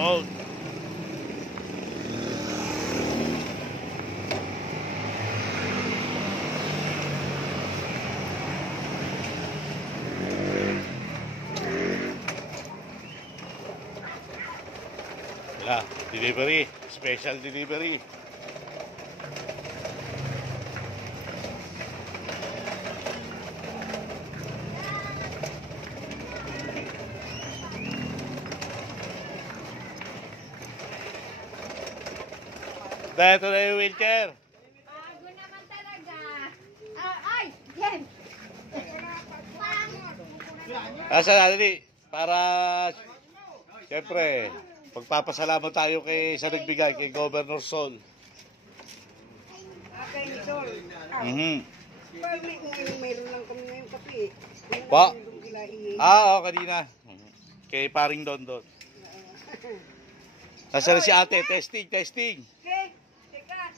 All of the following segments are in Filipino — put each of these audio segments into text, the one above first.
Oo. Wala, delivery, special delivery. Ito na yung wheelchair. Bago naman talaga. Ay, yan. Asa na, dali. Para, siyempre, pagpapasalamat tayo kay sa nagbigay, kay Governor Sol. Kay Sol. Pag mayroon lang kami ngayong kape. Pa? Oo, kanina. Kay paring Dondon. Nasa na si ate, testing. Okay, teka.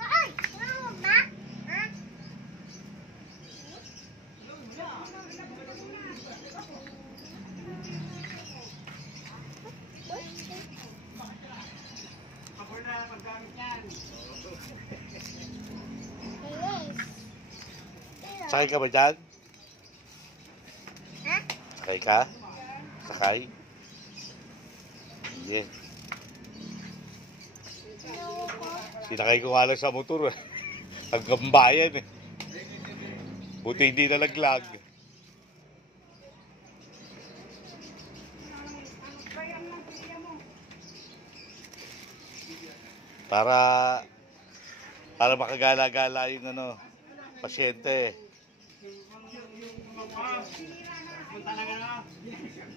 Ay, ano ba? Ha? Pagod na paggamit yan. Sakay ka ba dyan? Ha? Sakay ka? Sakay? Sige. Sinakay ko nga lang sa motor. Hanggang bayan eh. Buti hindi nalaglag. Para makagala-gala yung pasyente. Punta na gano'n.